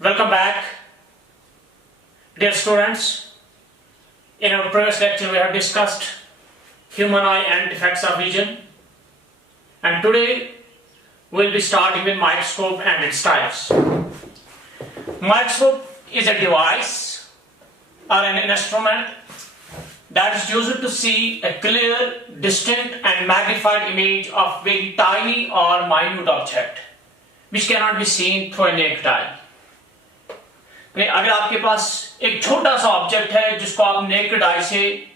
Welcome back, dear students. In our previous lecture, we have discussed human eye and defects of vision, and today we'll be starting with microscope and its types. Microscope is a device or an instrument that is used to see a clear, distinct and magnified image of very tiny or minute object which cannot be seen through a naked eye. अगर आपके पास एक छोटा सा object है जिसको आप naked eye से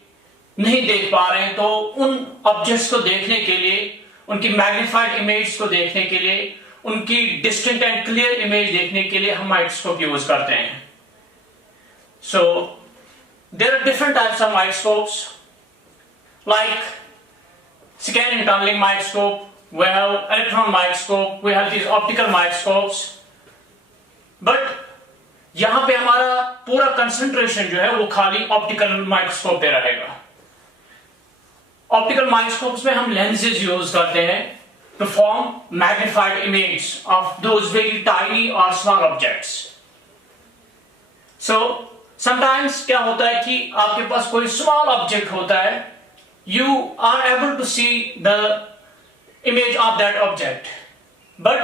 नहीं देख पा रहे हैं, तो उन ऑब्जेक्ट्स को देखने के लिए, उनकी मैग्नीफाइड इमेज को देखने के लिए, उनकी डिस्टिंक्ट एंड क्लियर इमेज देखने के लिए हम माइक्रोस्कोप यूज करते हैं. So there are different types of microscopes like scanning tunneling microscope, we have electron microscope, we have these optical microscopes. But यहां पे हमारा पूरा कंसंट्रेशन जो है वो खाली ऑप्टिकल माइक्रोस्कोप पे रहेगा. ऑप्टिकल माइक्रोस्कोप्स में हम लेंसेज यूज करते हैं to form magnified image of those very tiny और स्मॉल ऑब्जेक्ट्स. सो समटाइम्स क्या होता है कि आपके पास कोई स्मॉल ऑब्जेक्ट होता है, you are able to see the image of that object, but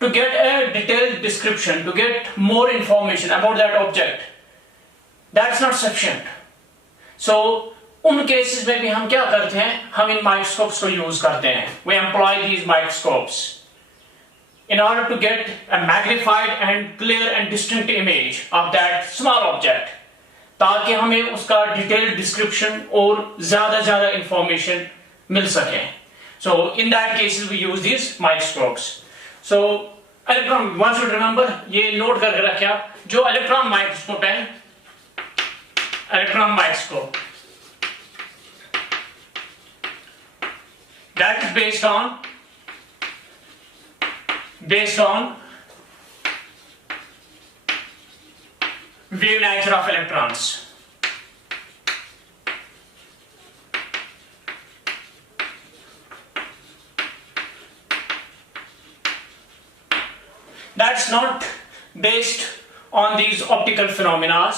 to get a detailed description, to get more information about that object, that's not sufficient. So उन cases में भी हम क्या करते हैं, हम इन माइक्रोस्कोप्स को यूज करते हैं. We employ these microscopes in order to get a magnified and clear and distinct image of that small object, ताकि हमें उसका डिटेल्ड डिस्क्रिप्शन और ज्यादा इंफॉर्मेशन मिल सके. So in that case we use these microscopes. So electron, one should remember, ये note करके रखिए, जो इलेक्ट्रॉन माइक्रोस्कोप है, electron microscope that is based on wave nature of electrons. That's not based on these optical phenomena.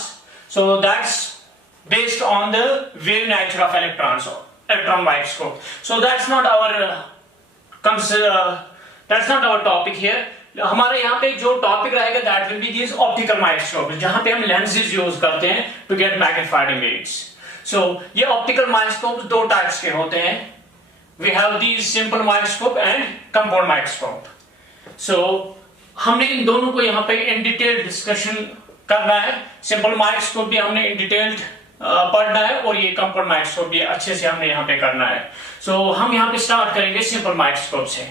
So that's based on the wave nature of electrons, electron microscope. So that's not our topic here. हमारे यहाँ पे जो topic रहेगा that will be this optical microscope, जहां पे हम lenses use करते हैं to get magnified image. So ये ऑप्टिकल माइक्रोस्कोप दो टाइप्स के होते हैं. We have these simple microscope and compound microscope. So हमने इन दोनों को यहाँ पे इन डिटेल डिस्कशन करना है. सिंपल माइक्रोस्कोप भी हमने इन डिटेल्ड पढ़ना है और ये कंपाउंड माइक्रोस्कोप भी अच्छे से हमने यहाँ पे करना है. सो हम यहाँ पे स्टार्ट करेंगे सिंपल माइक्रोस्कोप से.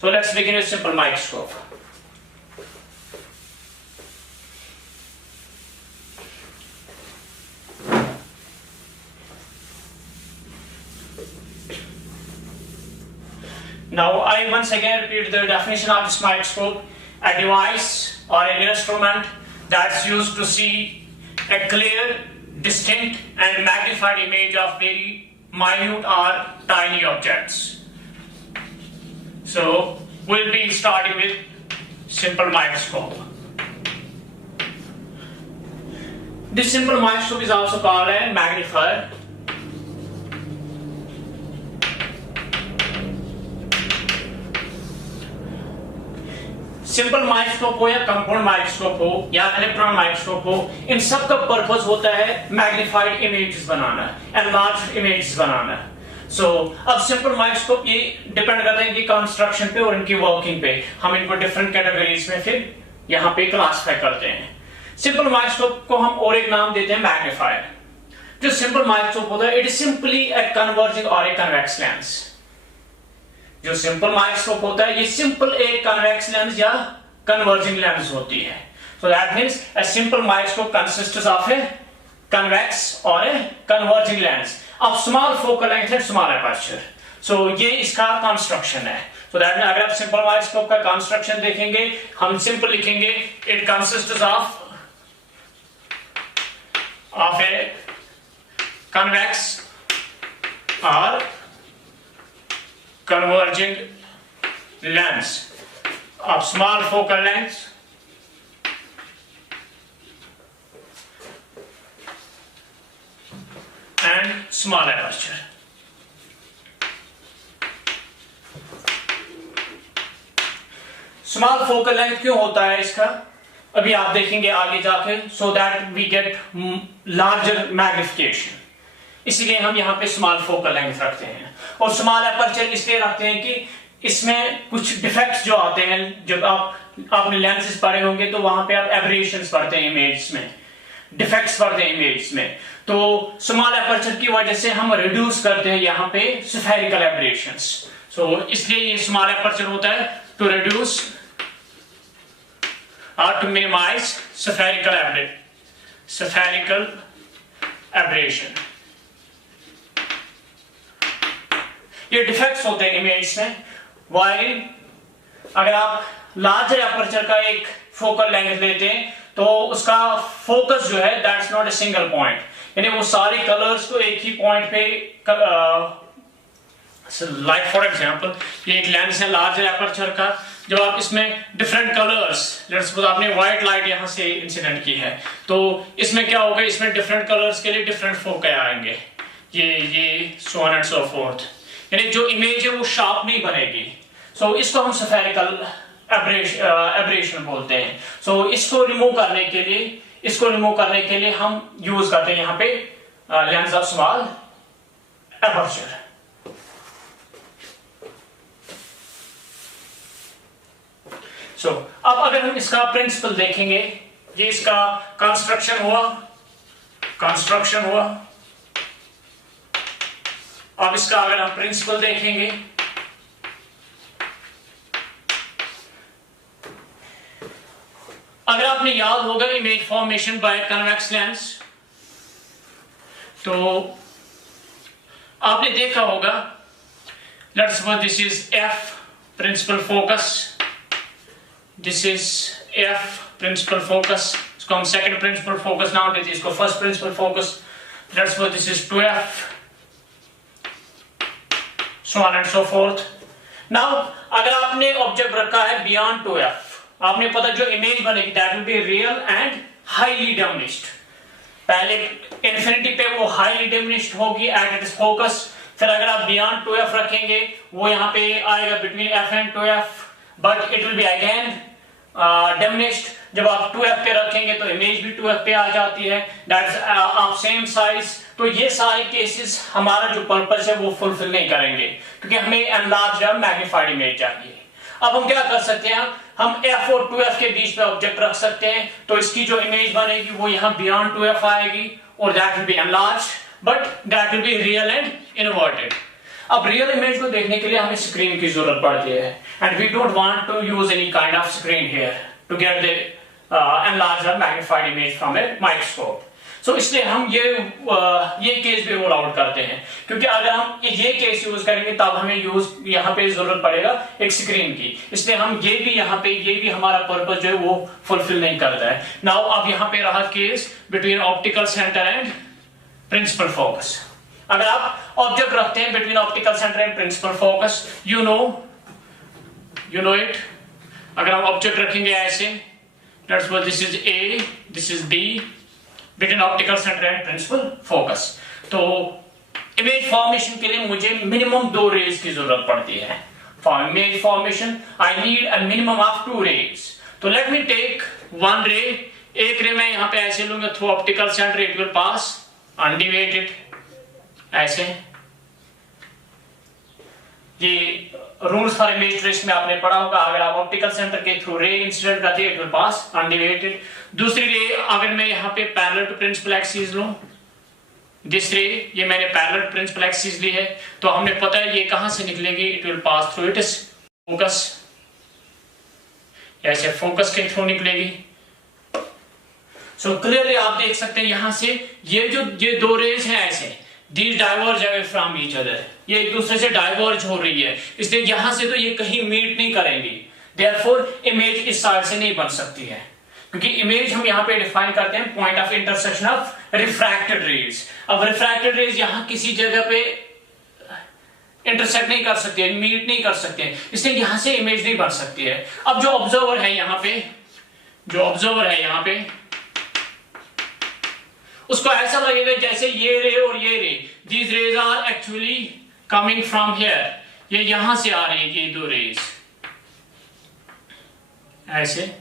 So let's begin with simple microscope. Now I once again repeat the definition of this microscope: a device or an instrument that's used to see a clear, distinct and magnified image of very minute or tiny objects. So we'll be starting with simple microscope. This simple microscope is also called a magnifier. Simple microscope हो या compound microscope हो या electron microscope हो, इन सब का purpose होता है magnified images बनाना, enlarge images बनाना. सो अब सिंपल माइक्रोस्कोप ये डिपेंड करता है इनकी कंस्ट्रक्शन पे और इनकी वर्किंग पे. हम इनको डिफरेंट कैटेगरीज में फिर यहाँ पे क्लासिफाई करते हैं. सिंपल माइक्रोस्कोप को हम और एक नाम देते हैं मैग्नीफायर. जो सिंपल माइक्रोस्कोप होता है, it is simply a converging और ए कन्वेक्स लेंस. जो सिंपल माइक्रोस्कोप होता है ये सिंपल एक कन्वेक्स लेंस या कन्वर्जिंग लेंस होती है. So that means a simple microscope consists of a convex और a converging lens of small focal length and small aperture. So ये इसका कंस्ट्रक्शन है. सो दैट मींस अगर आप सिंपल माइक्रोस्कोप का कंस्ट्रक्शन देखेंगे, हम सिंपल लिखेंगे it consists of a convex और converging lens of small focal length small aperture. Small focal length क्यों होता है इसका, अभी आप देखेंगे आगे जाके, so that we get larger magnification, इसीलिए हम यहाँ पे स्मॉल फोकल लेंथ रखते हैं। और स्मॉल एपर्चर इसलिए रखते हैं कि इसमें कुछ डिफेक्ट्स जो आते हैं, जब आपने लेंसेज पढ़े होंगे तो वहां पे आप एब्रेशंस पढ़ते हैं इमेज में, डिफेक्ट्स पढ़ते हैं इमेज में, तो स्मॉल एपर्चर की वजह से हम रिड्यूस करते हैं यहाँ पे स्फेरिकल एब्रेशंस। सो इसलिए ये स्मॉल एपर्चर होता है to reduce or to minimize spherical aberration। ये डिफेक्ट्स होते हैं इमेज में। वाइल अगर आप लार्जर एपर्चर का एक फोकल लेंथ लेते हैं तो उसका फोकस जो है that's not a single point, यानी वो सारे कलर्स को एक ही पॉइंट पे, लाइक फॉर एग्जांपल ये एक लेंस है लार्जर एपर्चर का, जब आप इसमें डिफरेंट कलर्स, लेट्स सपोज आपने व्हाइट लाइट यहां से इंसिडेंट की है, तो इसमें क्या होगा, इसमें डिफरेंट कलर्स के लिए डिफरेंट फोकस आएंगे, ये so on and so fourth, यानी जो इमेज है वो शार्प नहीं बनेगी। सो इसको हम स्फेरिकल एब्रेशन बोलते हैं। सो इसको रिमूव करने के लिए हम यूज करते हैं यहाँ पे लेंस ऑफ स्मॉल एपर्चर। अब अगर हम इसका प्रिंसिपल देखेंगे, ये इसका कंस्ट्रक्शन हुआ, अब इसका अगर हम प्रिंसिपल देखेंगे, अगर आपने याद होगा image formation by convex lens, तो आपने देखा होगा, let's suppose this is F principal focus, this is F principal focus, इसको हम सेकंड प्रिंसिपल फोकस नाम देते हैं, इसको first principal focus, let's suppose this is 2f, so on and so forth। Now अगर आपने ऑब्जेक्ट रखा है बियॉन्ड 2f, आपने पता जो इमेज बनेगी that will be real and highly diminished. पहले इन्फिनिटी पे वो हाईली डिमिनिश्ड होगी एट इट्स फोकस, फिर अगर आप बियॉन्ड 2f रखेंगे वो यहाँ पे आएगा between f and 2f, but it will be again diminished. जब आप 2f पे रखेंगे तो इमेज भी 2f पे आ जाती है, दैट्स ऑफ सेम साइज। तो ये सारे केसेस हमारा जो पर्पस है वो फुलफिल नहीं करेंगे, क्योंकि हमें एनलार्ज या मैग्नीफाइड इमेज चाहिए। अब हम क्या कर सकते हैं, हम f और 2f के बीच में ऑब्जेक्ट रख सकते हैं, तो इसकी जो इमेज बनेगी वो यहाँ बियॉन्ड 2f आएगी, और that will B enlarged, but that will be real and inverted. अब रियल इमेज को देखने के लिए हमें स्क्रीन की जरूरत पड़ती है, and we don't want to use any kind of screen here to get the enlarged or magnified image from a microscope। So इसलिए हम ये केस भी रोल आउट करते हैं, क्योंकि अगर हम ये केस यूज करेंगे तब हमें यूज यहाँ पे जरूरत पड़ेगा एक स्क्रीन की, इसलिए हम ये भी हमारा पर्पस जो है वो फुलफिल नहीं करता है। नाउ अब यहाँ पे रहा case between optical centre and principal focus. अगर आप ऑब्जेक्ट रखते हैं between optical centre and principal focus, you know it. अगर हम ऑब्जेक्ट रखेंगे ऐसे, let's suppose this is A, this is B, between optical center and principal focus, तो image formation के लिए मुझे मिनिमम 2 रेज की जरूरत पड़ती है। For image formation I need a minimum of 2 rays. तो लेट मी टेक 1 रे, एक रे मैं यहाँ पे ऐसे लूंगा through optical centre, it will pass undeviated ऐसे। ये रूल्स फॉर इमेज ट्रेस में आपने पढ़ा होगा, अगर आप ऑप्टिकल सेंटर के थ्रू रे इंसिडेंट करते हैं इट विल पास अनडिवेटेड। दूसरी रे अगर मैं यहाँ पे पैरेलल टू प्रिंसिपल एक्सिस लूं, दिस रे ये मैंने पैरेलल टू प्रिंसिपल एक्सिस ली है, तो हमने पता है ये कहां से निकलेगी, it will pass through it's focus, ऐसे फोकस के थ्रू निकलेगी। सो क्लियरली आप देख सकते हैं यहां से ये 2 रेज हैं ऐसे, These diverge away from each other, ये एक दूसरे से डाइवर्ज हो रही है, इसलिए यहां से तो ये कहीं मीट नहीं करेंगी, therefore इमेज इस साइड से नहीं बन सकती है, क्योंकि इमेज हम यहाँ पे डिफाइन करते हैं point of intersection of refracted rays. अब रिफ्रैक्टेड रेज यहाँ किसी जगह पे इंटरसेक्ट नहीं कर सकती है, मीट नहीं कर सकते हैं, इसलिए यहां से इमेज नहीं बन सकती है। अब जो ऑब्जर्वर है यहाँ पे उसको ऐसा लगेगा जैसे ये रे और ये ray, these rays are actually coming from here, ये यहां से आ रही है ये दो रेज, ऐसे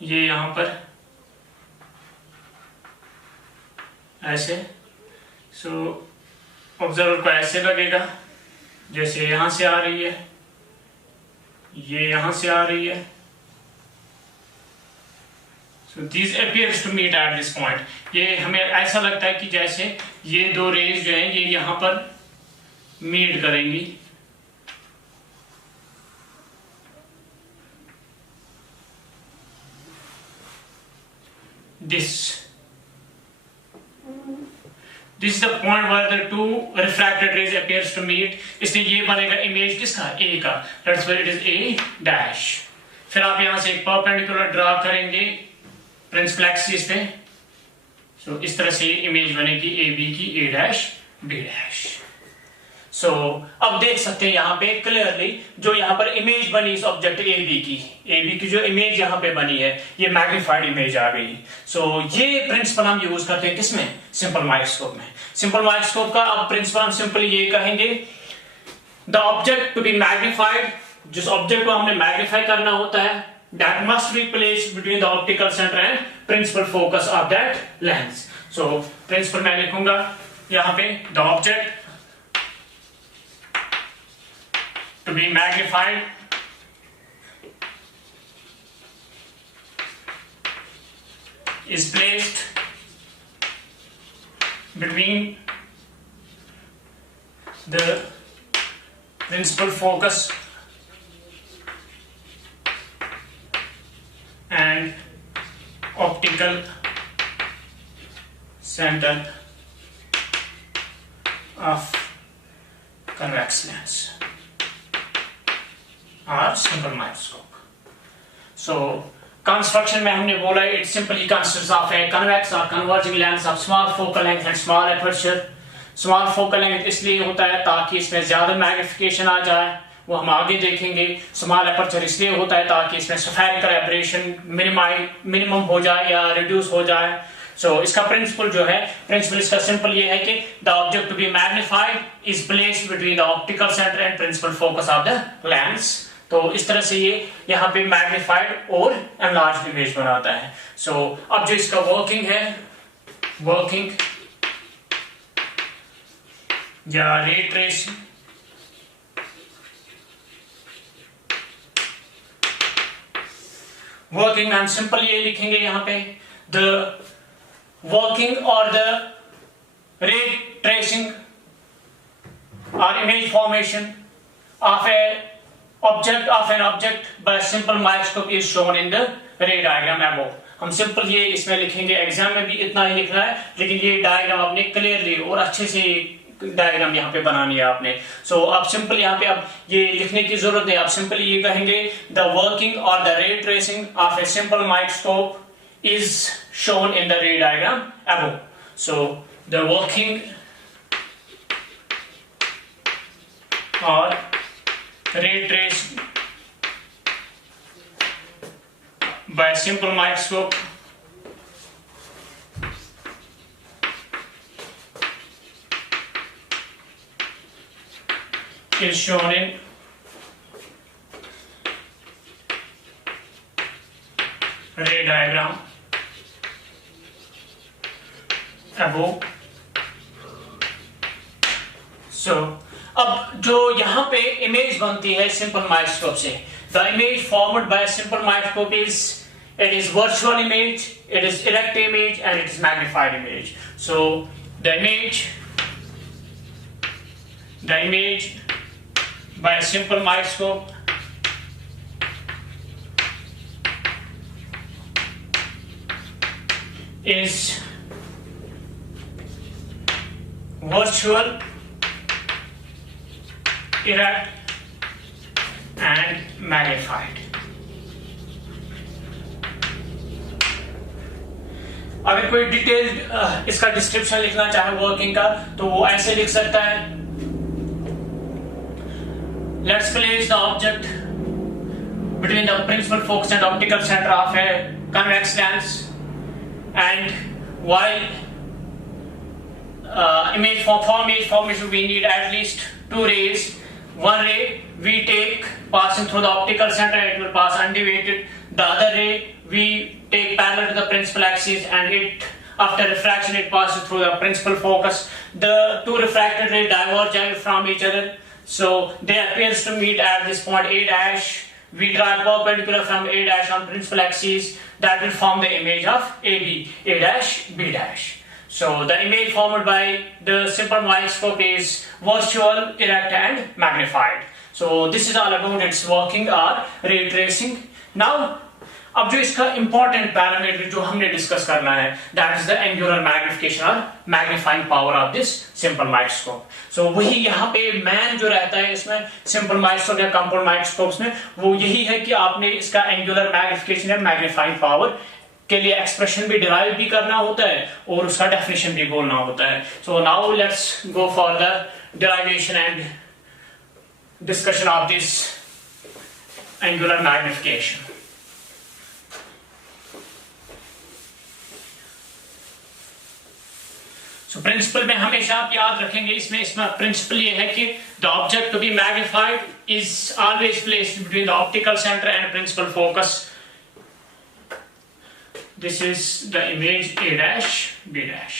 ये यहां पर ऐसे। सो ऑब्जर्वर को ऐसे लगेगा जैसे यहां से आ रही है, ये यहां से आ रही है। So these appears to meet at this point. ये हमें ऐसा लगता है कि जैसे ये दो रेज जो हैं ये यहां पर मीट करेंगी। This is the point where the two refracted rays appears to meet. इसलिए ये बनेगा इमेज किसका, A का। That's why it is A dash। फिर आप यहां से एक परपेंडिकुलर ड्रा करेंगे प्रिंसिपल एक्सिस पे। सो इस तरह से इमेज बनेगी ए बी की, A डैश B डैश। सो अब देख सकते हैं यहाँ पे क्लियरली जो यहाँ पर इमेज बनी इस ऑब्जेक्ट ए बी की जो इमेज यहाँ पे बनी है ये मैग्नीफाइड इमेज आ गई। सो ये प्रिंसिपल हम यूज करते हैं किसमें, सिंपल माइक्रोस्कोप में। सिंपल माइक्रोस्कोप का अब प्रिंसिपल हम सिंपली ये कहेंगे, the object to be magnified, जिस ऑब्जेक्ट को हमने मैग्नीफाई करना होता है, that must be placed between the optical center and principal focus of that lens. So principal मैं लिखूंगा यहाँ पे, the object to be magnified is placed between the principal focus and optical center of convex lens or simple microscope. So construction में हमने बोला it simply consists of a convex or converging lens of small focal length and small aperture. Small focal length इसलिए होता है ताकि इसमें ज्यादा magnification आ जाए, वो हम आगे देखेंगे। स्मॉल अपर्चर इसलिए होता है ताकि इसमें स्फेरिकल एब्रेशन मिनिमम हो जाए या रिड्यूस हो जाए। सो इसका प्रिंसिपल जो है, प्रिंसिपल इसका सिंपल ये है कि the object to be magnified is placed between the optical centre and principal focus of the lens. तो इस तरह से ये यहाँ पे मैग्नीफाइड और एनलार्ज्ड इमेज बनाता है। सो अब जो इसका वर्किंग है, वर्किंग या रे ट्रेसिंग, वर्किंग हम सिंपल ये लिखेंगे यहाँ पे, द वर्किंग और द रे ट्रेसिंग और image formation of an object by a simple microscope is shown in the ray diagram above. हम सिंपल ये इसमें लिखेंगे, एग्जाम में भी इतना ही लिखना है, लेकिन ये डायग्राम आपने क्लियरली और अच्छे से डायग्राम यहाँ पे बनानी है आपने। सो अब सिंपल यहाँ पे अब ये लिखने की जरूरत नहीं, आप सिंपली ये कहेंगे द वर्किंग और the ray tracing of a simple microscope is shown in the ray diagram above. So the working और ray tracing by simple microscope is shown in ray diagram above. So अब जो यहाँ पे image बनती है simple microscope से, the image formed by a simple microscope it is virtual image, it is erect image, and it is magnified image. So the image by a simple microscope is virtual, erect, and magnified. अगर कोई detailed इसका description लिखना चाहे working का तो वो ऐसे लिख सकता है, let's place the object between the principal focus and optical center of a convex lens, and while image formation we need at least two rays. One ray we take passing through the optical center, it will pass undeviated. The other ray we take parallel to the principal axis, and it after refraction it passes through the principal focus. The two refracted rays diverge from each other, so they appears to meet at this point A dash. We draw a perpendicular from A dash on principal axis, that will form the image of AB, A dash, B dash. So the image formed by the simple microscope is virtual, erect and magnified. So this is all about its working or ray tracing. Now अब जो इसका important parameter जो हमने discuss करना है, that is the angular magnification और magnifying power of this simple microscope. So वही यहाँ पे मैन जो रहता है इसमें सिंपल माइक्रोस्कोप या कंपाउंड माइक्रोस्कोप्स में, वो यही है कि आपने इसका एंगुलर मैग्निफिकेशन या मैग्नीफाइंग पावर के लिए एक्सप्रेशन भी डिराइव भी करना होता है और उसका डेफिनेशन भी बोलना होता है. So now let's go for the derivation and discussion of this angular magnification. So principal में हमेशा आप याद रखेंगे, इसमें प्रिंसिपल ये है कि the object to be magnified is always placed between the optical centre and principal focus. This is the image A dash B dash.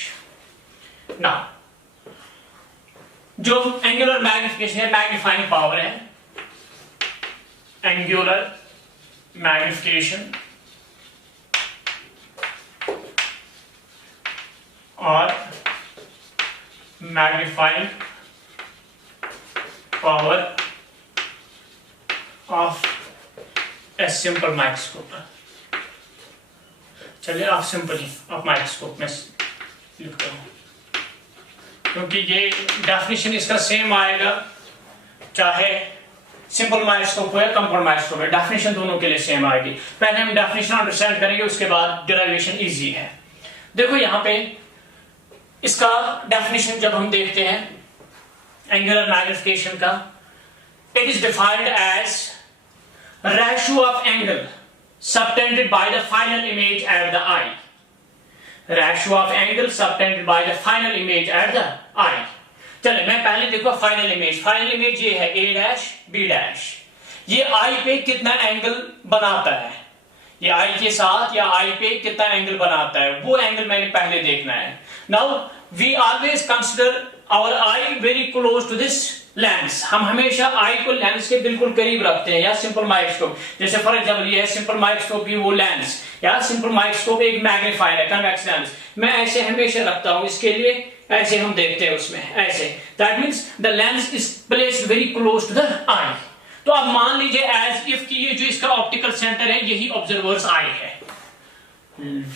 Now जो एंगुलर मैग्निफिकेशन है, मैग्नीफाइंग पावर है, एंगुलर मैग्निफिकेशन और magnifying power of a simple microscope. चलिए आप simple ही आप microscope में लिखता हूं, क्योंकि ये डेफिनेशन इसका सेम आएगा चाहे सिंपल माइक्रोस्कोप हो या कंपाउंड माइक्रोस्कोप है, डेफिनेशन दोनों के लिए सेम आएगी. पहले हम डेफिनेशन अंडरस्टैंड करेंगे, उसके बाद डिराइवेशन इजी है. देखो यहां पे इसका डेफिनेशन जब हम देखते हैं एंगुलर मैग्निफिकेशन का, it is defined as ratio of angle subtended by the final image at the eye. Ratio of angle subtended by the final image at the eye. चले मैं पहले देखो फाइनल इमेज ये है A dash B dash. ये आई पे कितना angle बनाता है, ये आई के साथ या आई पे कितना एंगल बनाता है, वो एंगल मैंने पहले देखना है. Now we always consider our eye very close to this lens. हम हमेशा आई को लेंस के बिल्कुल करीब रखते हैं, या सिंपल माइक्रोस्कोप जैसे फॉर एग्जांपल ये है सिंपल माइक्रोस्कोप की वो लेंस, या सिंपल माइक्रोस्कोप एक मैग्नीफायर है कन्वेक्स लेंस, मैं ऐसे हमेशा रखता हूं इसके लिए, ऐसे हम देखते हैं उसमें ऐसे. That means the lens is placed very close to the eye. तो अब मान लीजिए एज इफ कि ये जो इसका ऑप्टिकल सेंटर है यही ऑब्जर्वर्स आई है.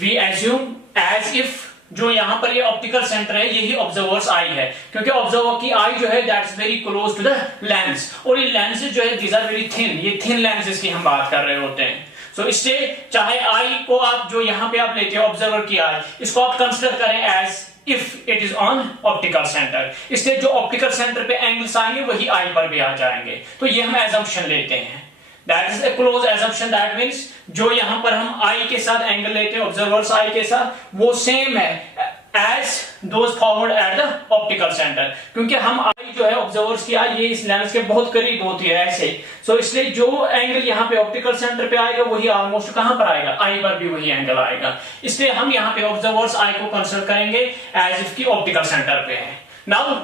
वी एज्यूम एज इफ जो यहां पर ये ऑप्टिकल सेंटर है यही ऑब्जर्वर्स आई है, क्योंकि ऑब्जर्वर की आई जो है that is very close to the lens, और ये लेंसेज जो है दीज आर वेरी थिन, ये थिन लेंसेज की हम बात कर रहे होते हैं. सो इससे चाहे आई को आप जो यहां पे आप लेते हैं ऑब्जर्वर की आई, इसको आप कंसिडर करें as if it is on optical centre. इसलिए जो ऑप्टिकल सेंटर पे एंगल्स आएंगे वही आई पर भी आ जाएंगे. तो ये हम एजम्पशन लेते हैं, that is a close assumption. That means जो यहां पर हम आई के साथ एंगल लेते हैं ऑब्जर्वर्स आई के साथ, वो सेम है as those forward at the optical centre, क्योंकि हम आई जो है ऑब्जर्वर्स की आई ये इस लेंस के बहुत करीब होती है ऐसे. सो इसलिए जो एंगल यहाँ पे ऑप्टिकल सेंटर पे आएगा वही ऑलमोस्ट कहां पर आएगा, आई पर भी वही एंगल आएगा. इसलिए हम यहाँ पे ऑब्जर्वर्स आई को कंसिडर करेंगे एज इफ की ऑप्टिकल सेंटर पे है. नाउ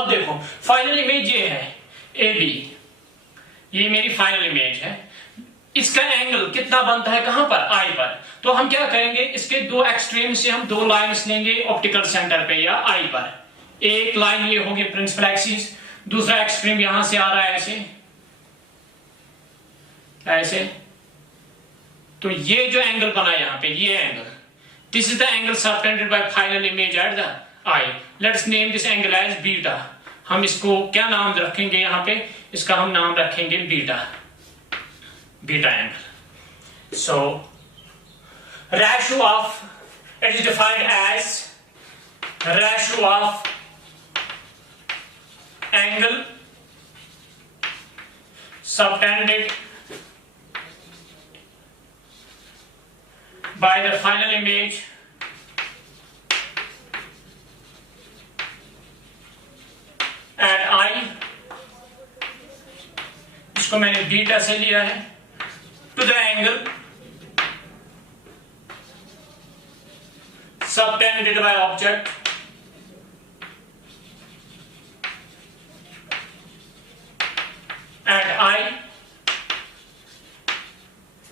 अब देखो फाइनल इमेज ये है ए बी, ये मेरी फाइनल इमेज है. इसका एंगल कितना बनता है कहां पर, आई पर. तो हम क्या करेंगे, इसके दो एक्सट्रीम से हम दो लाइंस लेंगे ऑप्टिकल सेंटर पे या आई पर. एक लाइन ये होगी प्रिंसिपल एक्सिस, दूसरा एक्सट्रीम यहां से आ रहा है ऐसे ऐसे. तो ये जो एंगल बना यहां पे, ये angle, this is the angle subtended by final image at the eye. Let's name this angle as beta. हम इसको क्या नाम रखेंगे यहां पे, इसका हम नाम रखेंगे beta, beta angle. So ratio of, it is defined as ratio of angle subtended by the final image at I, इसको मैंने बीटा से लिया है, to the angle subtended by object at I,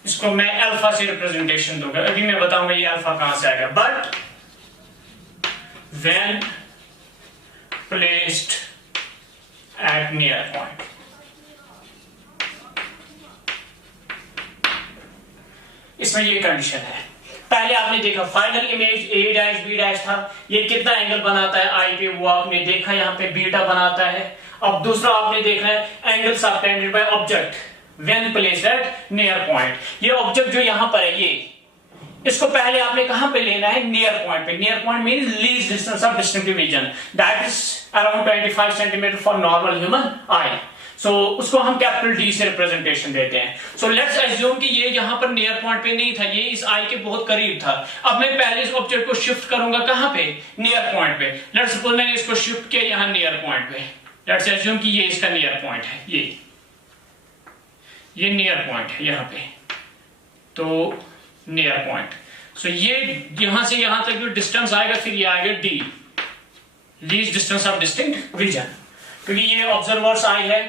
इसको मैं अल्फा से रिप्रेजेंटेशन दूंगा। अभी मैं बताऊंगा ये अल्फा कहां से आएगा। But when placed at near point, इसमें ये कंडीशन है। पहले आपने देखा final image A dash B dash था, ये कितना एंगल बनाता है आई पे, वो आपने देखा यहाँ पे बीटा बनाता है। अब दूसरा आपने देखना है angle subtended by object when placed at near point. ये ऑब्जेक्ट जो यहां पर है, ये इसको पहले आपने कहां पे लेना है, नियर पॉइंट पे। Near point means least distance of distinctive vision, that is around 25 centimetre for normal human eye. So उसको हम कैपिटल डी से रिप्रेजेंटेशन देते हैं। सो लेट्स एज्यूम कि ये यहां पर नियर पॉइंट पे नहीं था, ये इस आई के बहुत करीब था। अब मैं पहले इस ऑब्जेक्ट को शिफ्ट करूंगा कहां पे, नियर पॉइंट पे। लेट्स सपोज मैंने इसको शिफ्ट किया यहां नियर पॉइंट पे। लेट्स एज्यूम कि ये इसका नियर पॉइंट है, ये नियर पॉइंट है यहां पे, तो नियर पॉइंट। सो ये यहां से यहां तक जो डिस्टेंस आएगा, फिर ये आएगा D, least distance of distinct vision. क्योंकि ये ऑब्जर्वर्स आई है,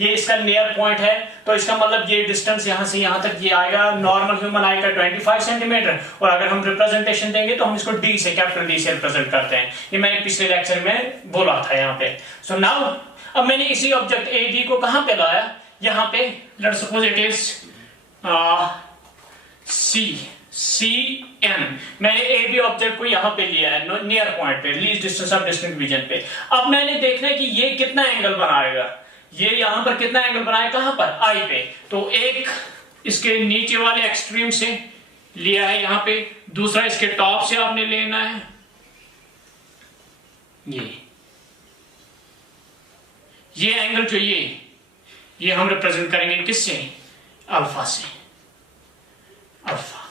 ये इसका नियर पॉइंट है, तो इसका मतलब ये डिस्टेंस यहां से यहां तक ये आएगा नॉर्मल ह्यूमन आई का 25 सेंटीमीटर। और अगर हम रिप्रेजेंटेशन देंगे तो हम इसको डी से, कैपिटल डी से रिप्रेजेंट करते हैं। ये मैंने पिछले लेक्चर में बोला था यहाँ पे। सो नाउ अब मैंने इसी ऑब्जेक्ट ए डी को कहां पे लाया, यहाँ पे। Let's suppose it is C N. मैंने ए बी ऑब्जेक्ट को यहां पे लिया है नियर पॉइंट पे, least distance of distinct vision पे। अब मैंने देखना है कि ये कितना एंगल बनाएगा, ये यहां पर कितना एंगल बनाएगा, कहां पर, आई पे। तो एक इसके नीचे वाले एक्सट्रीम से लिया है यहां पे, दूसरा इसके टॉप से आपने लेना है, ये एंगल जो ये हम रिप्रेजेंट करेंगे किससे, अल्फा से, अल्फा।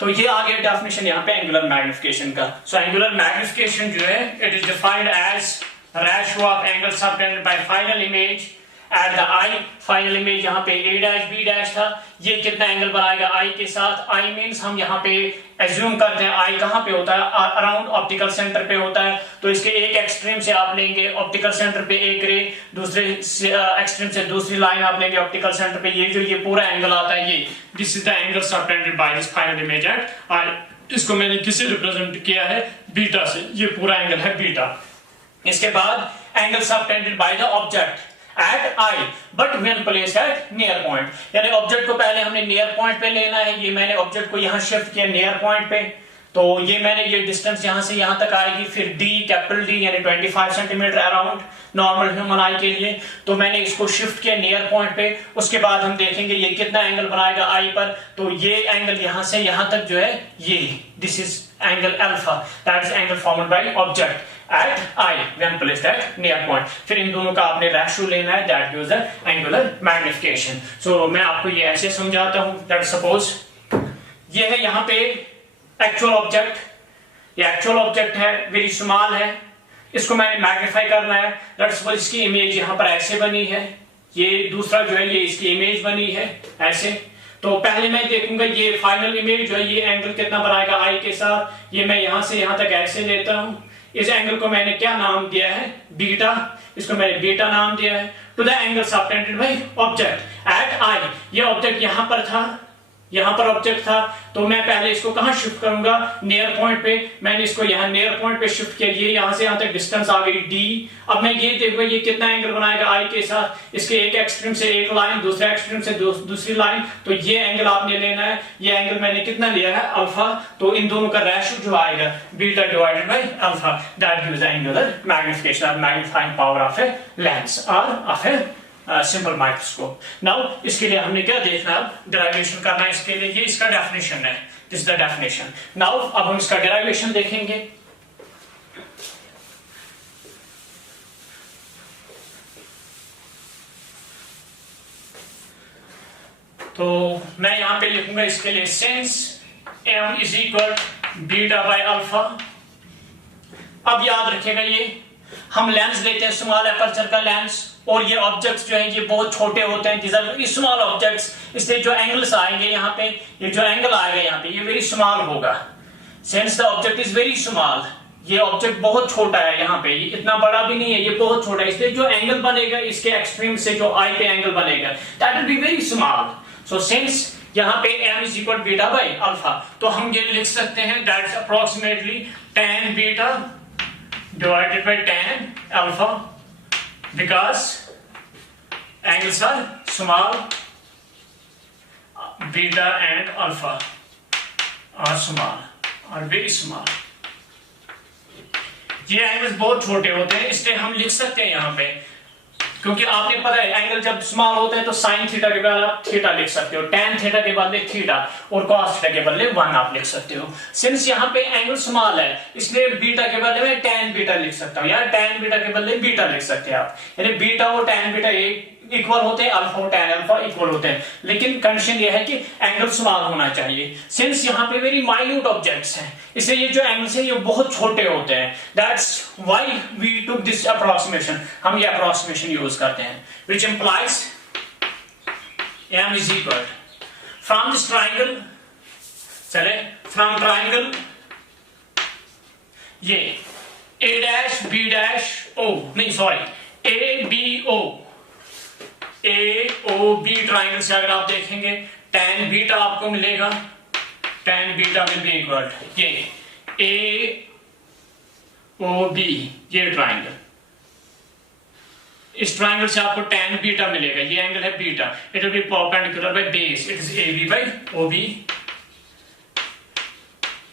तो ये आ गया डेफिनेशन यहाँ पे एंगुलर मैग्निफिकेशन का। सो एंगुलर मैग्निफिकेशन जो है, it is defined as ratio of angle subtended by final image at the eye. Final image यहाँ पे ए डैश बी डैश था, ये कितना एंगल बनाएगा आई के साथ। आई मींस हम यहाँ पे एज्यूम करते हैं आई कहाँ पे होता है, अराउंड ऑप्टिकल सेंटर पे होता है। तो इसके एक एक्सट्रीम से आप लेंगे ऑप्टिकल सेंटर पे एक रे, दूसरे एक्सट्रीम से दूसरी लाइन आप लेंगे ऑप्टिकल सेंटर पे। ये पूरा एंगल आता है, ये this is the angle subtended by this final image at eye. इसको मैंने किससे रिप्रेजेंट किया है, बीटा से। ये पूरा एंगल है बीटा। इसके बाद angle subtended by the object at I but when placed at near point. यानी ऑब्जेक्ट को पहले हमने नियर पॉइंट पे लेना है। ये मैंने ऑब्जेक्ट को यहां शिफ्ट किया नियर पॉइंट पे, तो ये मैंने ये डिस्टेंस यहां से यहां तक आएगी, फिर डी, कैपिटल डी यानी 25 सेंटीमीटर अराउंड नॉर्मल ह्यूमन आई के लिए। तो मैंने इसको शिफ्ट किया नियर पॉइंट पे। उसके बाद हम देखेंगे ये कितना एंगल बनाएगा आई पर। तो ये एंगल यहां से यहां तक जो है, ये this is angle alpha, that is angle formed by object at I when placed at near point। फिर इन दोनों का आपने रेशियो लेना है, that gives the angular magnification। So मैं आपको ये ऐसे समझाता हूं that suppose ये है यहाँ पे एक्चुअल ऑब्जेक्ट, ये एक्चुअल ऑब्जेक्ट है, वेरी स्मॉल है, इसको मैंने मैग्नीफाई करना है। लेट्स सपोज इसकी इमेज यहाँ पर ऐसे बनी है, ये दूसरा जो है ये इसकी इमेज बनी है ऐसे। तो पहले मैं देखूंगा ये फाइनल इमेज जो है ये एंगल कितना बनाएगा आई के साथ। ये मैं यहां से यहां तक ऐसे लेता हूं। इस एंगल को मैंने क्या नाम दिया है, बीटा। इसको मैंने बीटा नाम दिया है to the angle subtended by object at eye. ये ऑब्जेक्ट यहां पर था, यहां पर ऑब्जेक्ट था, तो मैं पहले इसको कहां शिफ्ट करूंगा, नियर पॉइंट पे। मैंने इसको यहां नियर पॉइंट पे शिफ्ट किया, ये यहां से यहां तक डिस्टेंस आ गई डी। अब मैं ये देखूंगा ये कितना एंगल बनाएगा आई के साथ। इसके एक एक्सट्रीम से एक लाइन, दूसरे एक्सट्रीम से दूसरी लाइन, तो ये एंगल आपने लेना है। ये एंगल मैंने कितना लिया है, अल्फा। तो इन दोनों का रेशियो जो आएगा beta divided by alpha, that gives the angular magnification और magnifying power of a lens और of a simple microscope. Now इसके लिए हमने क्या देखना, डेरिवेशन करना है इसके लिए। ये इसका डेफिनेशन है, this is the definition. Now अब हम इसका डेरिवेशन देखेंगे। तो मैं यहाँ पे लिखूंगा इसके लिए since m is equal beta by alpha. अब याद रखिएगा ये हम लेंस लेते हैं स्मॉल एपर्चर का लेंस, और ये ऑब्जेक्ट्स जो हैं ये बहुत छोटे होते हैं, दीज आर स्मॉल ऑब्जेक्ट्स, इसलिए जो एंगल्स आएंगे यहाँ पे, ये जो एंगल आएगा यहाँ पे ये वेरी स्मॉल होगा, since the object is very small. ये ऑब्जेक्ट बहुत छोटा है, यहाँ पे ये इतना बड़ा भी नहीं है, ये बहुत छोटा है, इसलिए जो एंगल बनेगा इसके एक्सट्रीम से जो आई पे एंगल बनेगा that will be very small. So since यहाँ पे m is equal beta by alpha, तो हम ये लिख सकते हैं that is approximately tan beta divided by tan alpha because angles are small, beta and alpha are small, are very small. ये angles बहुत छोटे होते हैं, इसलिए हम लिख सकते हैं यहाँ पे, क्योंकि आपने पता है एंगल जब स्मॉल होते हैं तो साइन थीटा के बदले आप थीटा लिख सकते हो, टैन थीटा के बदले थीटा, और कॉस थीटा के बदले 1 आप लिख सकते हो। सिंस यहाँ पे एंगल स्मॉल है इसलिए बीटा के बदले में टैन बीटा लिख सकता हूँ, या टैन बीटा के बदले बीटा लिख सकते हैं आप, यानी बीटा और टैन बीटा इक्वल होते हैं, अल्फा और टैन अल्फा इक्वल होते हैं, लेकिन कंडीशन यह है कि एंगल स्मॉल होना चाहिए। सिंस यहाँ पे वेरी माइन्यूट ऑब्जेक्ट्स हैं इसलिए ये जो एंगल्स हैं ये बहुत छोटे होते हैं, that's why we took this approximation, हम ये अप्रोक्सीमेशन यूज करते हैं, which implies m is equal from this triangle, चले फ्रॉम ट्राइंगल ये a dash b dash o, नहीं sorry a b o, AOB triangle से अगर आप देखेंगे tan बीटा आपको मिलेगा, tan beta will be equal ये AOB, ये ट्राइंगल, इस ट्राइंगल से आपको tan बीटा मिलेगा, ये एंगल है beta, it will B perpendicular by base, it is AB by OB,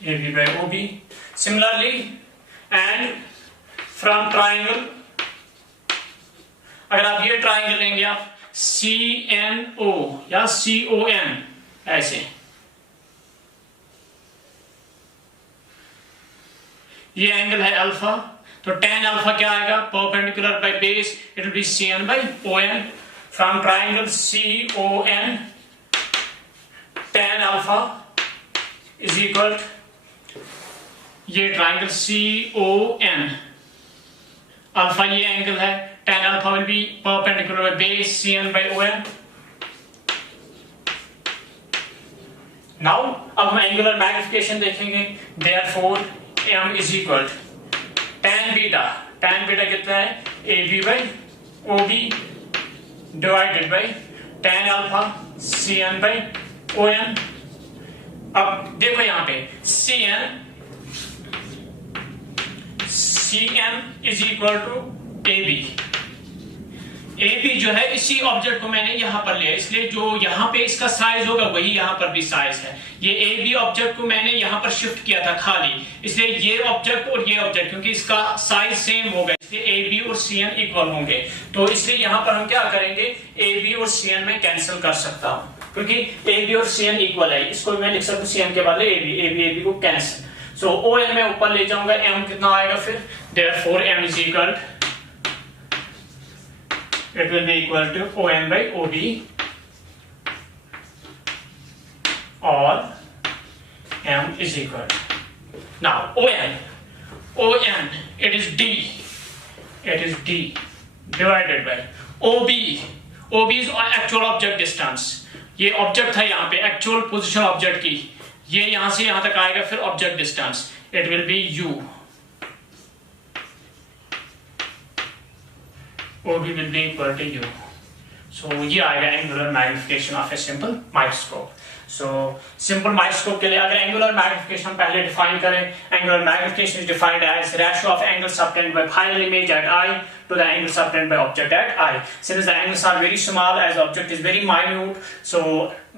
AB by OB। Similarly and from triangle अगर आप ये ट्राइंगल लेंगे आप CNO या CON, ऐसे ये एंगल है अल्फा, तो tan अल्फा क्या आएगा, perpendicular by base, it will be CN by ON। From triangle CON tan alpha is equal ये ट्राइंगल CON, अल्फा ये एंगल है, tan alpha will be perpendicular by base CN by ON। Now अब हम angular magnification देखेंगे, therefore m is equal tan beta कितना है AB by OB divided by tan alpha CN by ON। अब देखो यहाँ पे CN is equal to AB, AB जो है इसी ऑब्जेक्ट को मैंने यहां पर लिया, इसलिए जो यहां पे इसका साइज होगा वही यहां पर भी साइज है, ये AB ऑब्जेक्ट को मैंने यहां पर शिफ्ट किया था खाली, इसलिए ये ऑब्जेक्ट और ये ऑब्जेक्ट क्योंकि इसका साइज सेम होगा इसलिए AB और CN इक्वल होंगे, तो इसलिए यहां पर हम क्या करेंगे AB और CN में कैंसिल कर सकता हूं क्योंकि AB और CN इक्वल है, इसको मैं लिख सकता हूं CN के बदले AB को कैंसिल, सो ON में ऊपर ले जाऊंगा, M कितना आएगा फिर, therefore M is equal, it will be equal to ON by OB or M is equal. Now ON it is D divided by OB is actual object distance, ये object था यहाँ पे एक्चुअल पोजीशन ऑब्जेक्ट की, ये यहां से यहां तक आएगा, फिर object distance it will B U, OB will be equal to U। So ये आएगा angular magnification of a simple microscope. So simple microscope के लिए अगर एंगुलर मैग्निफिकेशन पहले डिफाइन करें, angular magnification is defined as ratio of angles obtained by final image at eye to the angles obtained by object at eye। Since the angles are very small as object is very minute, so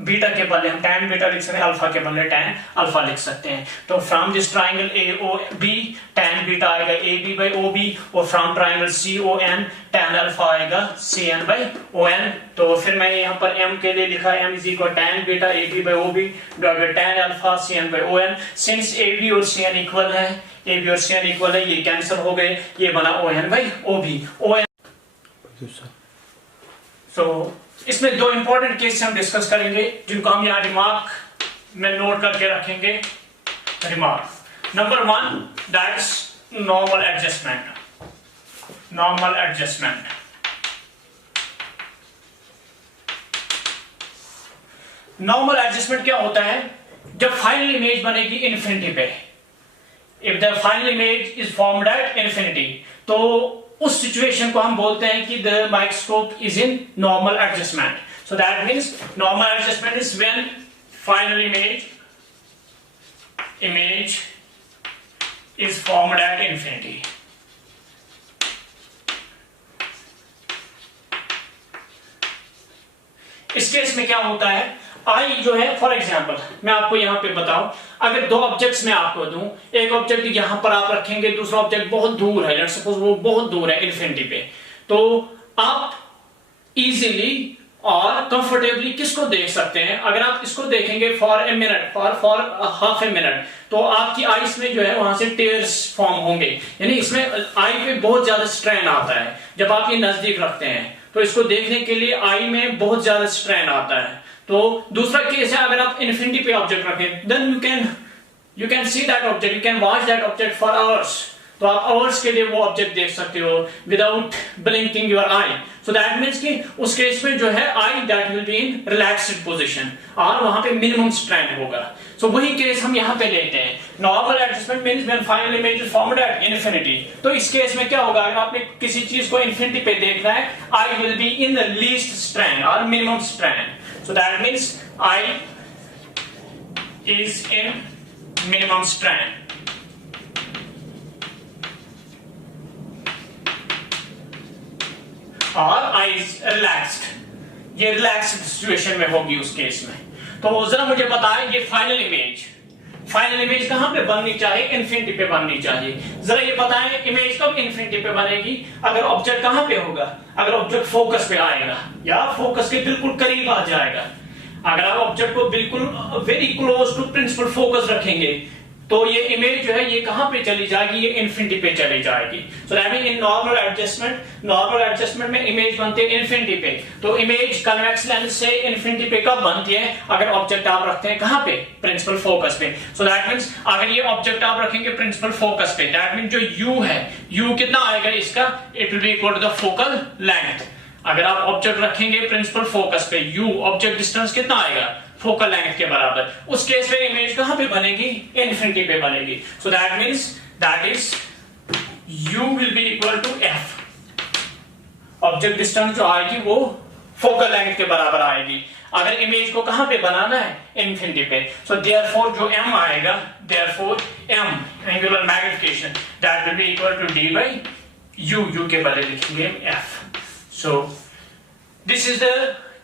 beta के बदले हम tan beta लिख सकते हैं, alpha के बदले tan alpha लिख सकते हैं। तो from this triangle AOB tan beta आएगा AB by OB, और from triangle CON tan alpha आएगा CN by ON। तो फिर मैंने यहाँ पर M के लिए लिखा M is equal tan beta AB by OB divided by tan alpha CN by ON। Since AB और CN इक्वल है, AB और CN इक्वल है, ये कैंसिल हो गए, ये बना ON by OB। ON सो इसमें दो इंपॉर्टेंट केस हम डिस्कस करेंगे जिनको हम यहाँ रिमार्क में नोट करके रखेंगे। Remark number 1 that's normal adjustment. Normal adjustment, normal adjustment क्या होता है? जब फाइनल इमेज बनेगी इन्फिनिटी पे, if the final image is formed at infinity, तो उस सिचुएशन को हम बोलते हैं कि the microscope is in normal adjustment. So that means normal adjustment is when final image is formed at infinity. इस केस में क्या होता है, आई जो है, फॉर एग्जाम्पल मैं आपको यहां पे बताऊं, अगर दो ऑब्जेक्ट्स मैं आपको दूं, एक ऑब्जेक्ट यहां पर आप रखेंगे, दूसरा ऑब्जेक्ट बहुत दूर है, लेट्स सपोज वो बहुत दूर है इन्फिनिटी पे, तो आप इजीली और कंफर्टेबली किसको देख सकते हैं? अगर आप इसको देखेंगे for a minute, for half a minute, तो आपकी आईज में जो है वहां से टेयर्स फॉर्म होंगे, यानी इसमें आई पे बहुत ज्यादा स्ट्रेन आता है। जब आप ये नजदीक रखते हैं तो इसको देखने के लिए आई में बहुत ज्यादा स्ट्रेन आता है। तो दूसरा केस है, अगर आप इन्फिनिटी पे ऑब्जेक्ट रखें, then you can see that object, you can watch that object for hours, तो आप आवर्स के लिए वो ऑब्जेक्ट देख सकते हो without blinking your eye. So that means कि उस केस में जो है eye that will be in relaxed position और वहां पे मिनिमम स्ट्रेन होगा। सो वही केस हम यहां पे लेते हैं। Normal adjustment means when final image is formed at infinity. तो इस केस में क्या होगा, अगर आपने किसी चीज को इन्फिनिटी पे देखना है, eye will be in the least strain और minimum strain. So that means I is in minimum strain. और I is relaxed, ये relaxed situation में होगी उस केस में। तो जरा मुझे बताएं, ये फाइनल इमेज कहां पे बननी चाहिए? इन्फिनिटी पे बननी चाहिए। जरा ये बताएं, इमेज कब इन्फिनिटी पे बनेगी? अगर ऑब्जेक्ट कहां पे होगा? अगर ऑब्जेक्ट फोकस पे आएगा या फोकस के बिल्कुल करीब आ जाएगा। अगर आप ऑब्जेक्ट को बिल्कुल very close to principal focus रखेंगे, तो ये इमेज जो है ये कहां पे चली जाएगी? ये इन्फिनिटी पे चली जाएगी। सो that means in normal adjustment में इमेज बनती है इन्फिनिटी पे। तो इमेज कन्वेक्स लेंस से इन्फिनिटी पे कब बनती है? अगर ऑब्जेक्ट आप रखते हैं कहां पे? प्रिंसिपल फोकस पे। सो दैट मींस अगर ये ऑब्जेक्ट आप रखेंगे प्रिंसिपल फोकस पे, दैट मींस जो u है, u कितना आएगा इसका? It will be equal to the focal length. अगर आप ऑब्जेक्ट रखेंगे प्रिंसिपल फोकस पे, u ऑब्जेक्ट डिस्टेंस कितना आएगा? फोकल लेंथ के बराबर। उस केस में इमेज कहां पे बनेगी? इन्फिनिटी पे बनेगी। So that means that is u will be equal to f। Object distance जो आएगी वो फोकल लेंथ के बराबर आएगी। अगर इमेज को कहां पे बनाना है? इन्फिनिटी पे। सो देयरफॉर जो m आएगा, therefore m angular magnification, that will be equal to d by u के बदले लिखेंगे f। So this is the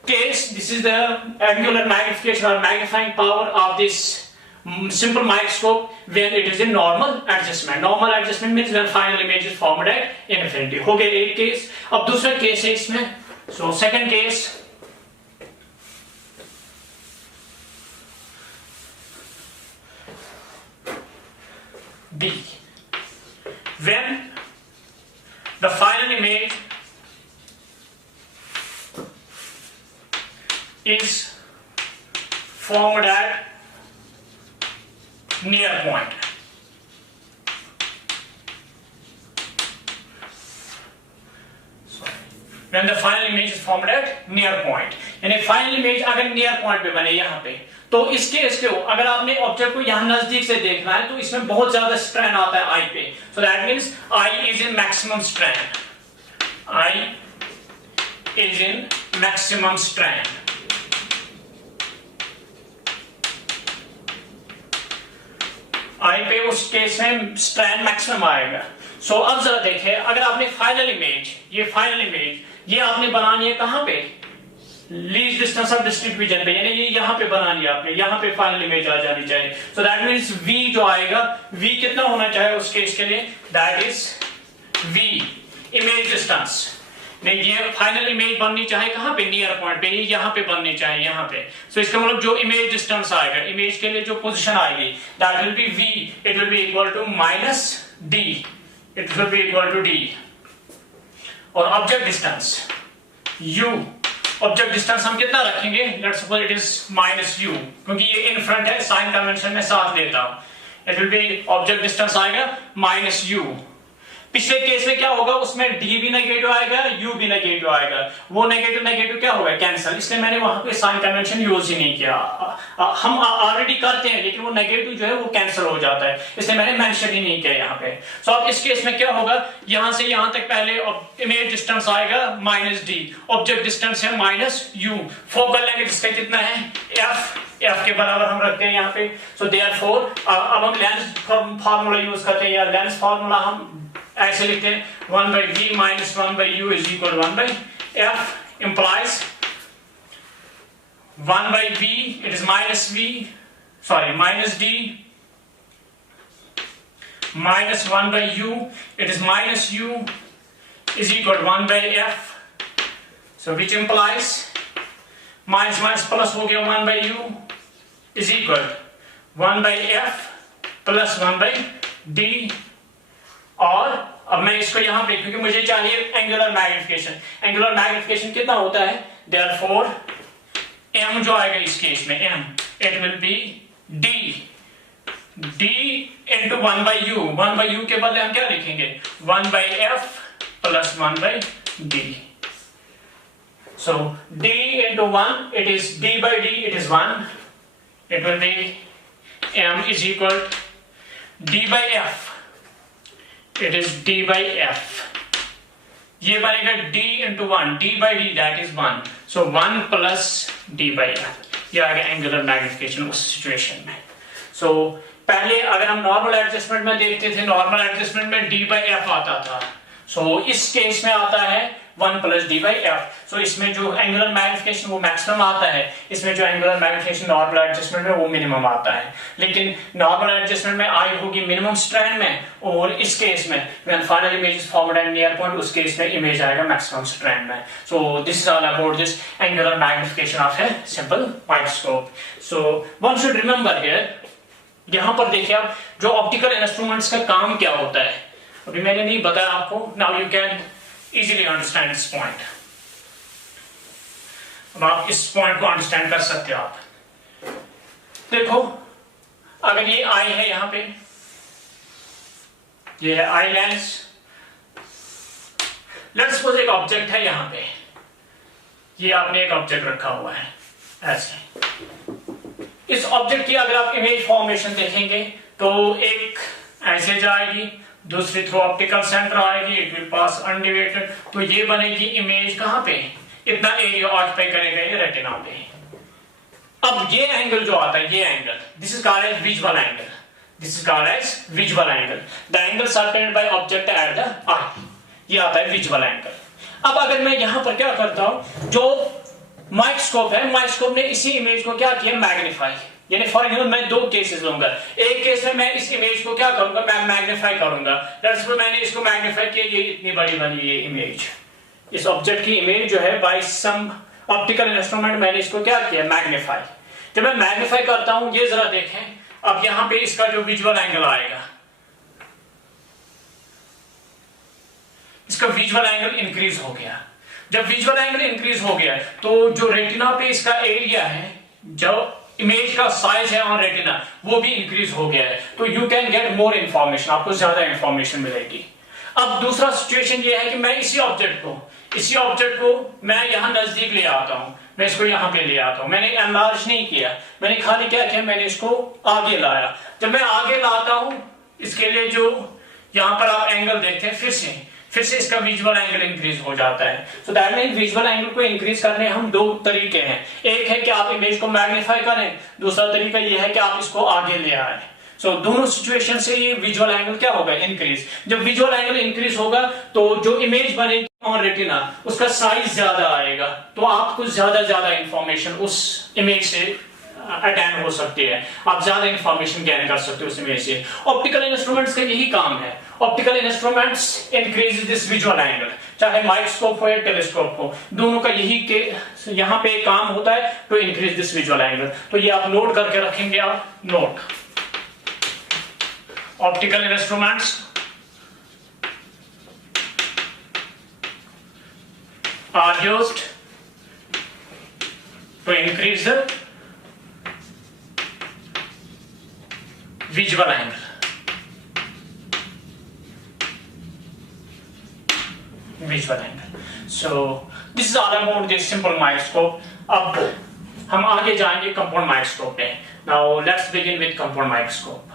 case, this is the angular magnification or magnifying power of this simple microscope when it is in normal adjustment. Normal adjustment means when final image is formed at infinity. हो गया एक case. अब दूसरा case है इसमें। So second case, B, when the final image is formed at near point. When the final image is formed at near point, यानी final image अगर near point पे बने यहाँ पे, तो इस केस के अगर आपने ऑब्जेक्ट को यहाँ नजदीक से देखना है तो इसमें बहुत ज्यादा स्ट्रेन आता है आई पे। So that means eye is in maximum strain. Eye is in maximum strain. Eye पे उस केस में स्ट्रेन मैक्सिमम आएगा। सो अब जरा देखिए, अगर आपने फाइनल इमेज ये आपने बनानी है कहां पे? Least distance of discrete vision पे, यानी ये यहां पे बनानी है आपने, यहां पे फाइनल इमेज आ जानी चाहिए। सो दैट मींस v जो आएगा, v कितना होना चाहिए उस केस के लिए? That is v image distance. नहीं, ये फाइनल इमेज बननी चाहिए कहां पे? नियर पॉइंट पे, यहां पे बननी चाहिए, यहां पे। सो इसका मतलब जो इमेज डिस्टेंस आएगा, इमेज के लिए जो पोजीशन आएगी, that will be v, it will be equal to minus d, it will be equal to d। और object distance u object distance हम कितना रखेंगे, let's suppose it is -u, क्योंकि ये इन फ्रंट है, साइन कन्वेंशन में साथ लेता हूं, it will be object distance आएगा -u। पिछले केस में क्या होगा, उसमें d भी नेगेटिव आएगा, u भी नेगेटिव आएगा, वो नेगेटिव नेगेटिव क्या होगा, कैंसिल, इसलिए मैंने वहां पे साइन कन्वेंशन यूज ही नहीं किया। हम ऑलरेडी करते हैं लेकिन वो नेगेटिव जो है वो कैंसिल हो जाता है, इसलिए मैंने मेंशन ही नहीं किया यहाँ पे। सो अब इस केस में क्या होगा, यहां से यहां तक पहले इमेज डिस्टेंस आएगा -d, ऑब्जेक्ट डिस्टेंस है -u, फोकल लेंथ इसका कितना है f के बराबर हम रखते हैं यहाँ पे। सो देयरफॉर अब हम लेंस फार्मूला यूज करते हैं, या लेंस फार्मूला हम ऐसे लिखते हैं 1/v minus 1/u is equal to 1/f, implies 1/v, it is -d minus 1/u, it is -u, is equal to 1/f, so which implies minus minus plus हो गया 1/u is equal to 1/f plus 1/d। और अब मैं इसको यहां पे, क्योंकि मुझे चाहिए एंगुलर मैग्निफिकेशन, एंगुलर मैग्निफिकेशन कितना होता है, देयरफॉर m जो आएगा इस केस में m, it will B d into 1/u, 1/u के बदले हम क्या लिखेंगे 1/f plus 1/d। so d into 1, it is d/d, it is 1, it will be m is equal d/f, it is d/f, ये बनेगा d into 1, d/d that is 1, so 1 plus d/f, ये आ गया angular magnification उस situation में। so पहले अगर हम normal adjustment में देखते थे, नॉर्मल एडजस्टमेंट में d/f आता था, so इस केस में आता है 1 plus d/f, so इसमें जो एंगुलर मैग्निफिकेशन वो मैक्सिमम आता है, इसमें जो एंगुलर मैग्निफिकेशन नॉर्मल एडजस्टमेंट में वो मिनिमम आता है। लेकिन नॉर्मल एडजस्टमेंट में आई होगी मिनिमम स्ट्रैंड में, और इस केस में when final image is forward and near point, उस केस में इमेज आएगा मैक्सिमम स्ट्रैंड में। So this is all about this angular magnification of a simple microscope. So one should remember here, यहां पर देखिए आप जो ऑप्टिकल इंस्ट्रूमेंट्स का काम क्या होता है, अभी मैंने नहीं बताया आपको, now you can easily understand this point। अब आप इस पॉइंट को अंडरस्टैंड कर सकते हो। आप देखो, अगर ये आई है, यहां पे ये है आई लेंस, लेट्स सपोज एक ऑब्जेक्ट है यहां पे, ये आपने एक ऑब्जेक्ट रखा हुआ है ऐसे। इस ऑब्जेक्ट की अगर आप इमेज फॉर्मेशन देखेंगे तो एक ऐसे जाएगी, दूसरी थ्रू ऑप्टिकल सेंटर आएगी, इट विल पास अनडिवाइडेड, तो ये बनेगी इमेज कहां पे, इतना एरिया ऑक्युपाई करेगा ये रेटिना पे। अब ये एंगल जो आता है, ये angle, this is called as visual angle, this is called as visual angle, the angle subtended by object at the eye, ये आता है विजुअल एंगल। अब अगर मैं यहां पर क्या करता हूं, जो माइक्रोस्कोप है, माइक्रोस्कोप ने इसी इमेज को क्या किया, मैग्नीफाई, यानी फॉर एग्जाम्पल मैं दो केसेस लूंगा, एक केस में मैं इस इमेज को क्या करूंगा, मैं मैग्नीफाई करूंगा, लेट्स से मैंने इसको मैग्नीफाई किया, ये इतनी बड़ी बनी ये इमेज, इस ऑब्जेक्ट की इमेज जो है बाय सम ऑप्टिकल इंस्ट्रूमेंट मैंने इसको क्या किया, मैग्नीफाई। जब मैं मैग्नीफाई करता हूं, ये जरा देखें, अब यहां पे इसका जो विजुअल एंगल आएगा, इसका विजुअल एंगल इंक्रीज हो गया। जब विजुअल एंगल इंक्रीज हो गया तो जो रेटिना पे इसका एरिया है, जो इमेज का साइज है ऑन रेटिना, वो भी इंक्रीज हो गया है, तो you can get more information, आपको ज्यादा इंफॉर्मेशन मिलेगी। अब दूसरा सिचुएशन ये है कि मैं इसी ऑब्जेक्ट को मैं यहां नजदीक ले आता हूं, मैं इसको यहां पे ले आता हूं, मैंने एनलार्ज नहीं किया, मैंने खाली क्या किया, मैंने इसको आगे लाया। जब मैं आगे लाता हूं, इसके लिए जो यहां पर आप एंगल देखते हैं, फिर से इसका विजुअल एंगल इंक्रीज हो जाता है। So that means visual angle को इंक्रीज करने हम दो तरीके हैं, एक है कि आप इमेज को मैग्नीफाई करें, दूसरा तरीका ये है कि आप इसको आगे ले आए। सो दोनों सिचुएशन से ये विजुअल एंगल क्या होगा, इंक्रीज। जब विजुअल एंगल इंक्रीज होगा तो जो इमेज बनेगी ऑन रेटिना, उसका साइज ज्यादा आएगा, तो आपको ज्यादा इंफॉर्मेशन उस इमेज से अटेंड हो सकती है, आप ज्यादा इंफॉर्मेशन गेन कर सकते हो उस इमेज से। ऑप्टिकल इंस्ट्रूमेंट्स का यही काम है, optical instruments increase this visual angle, चाहे माइक्रोस्कोप हो या टेलीस्कोप हो, दोनों का यही के यहां पे काम होता है to increase this visual angle. तो ये आप नोट करके रखेंगे, आप note, optical instruments are used to increase the visual angle. So this is all about this simple microscope. अब हम आगे जाएंगे कंपाउंड माइक्रोस्कोप पे. Now let's begin with compound microscope.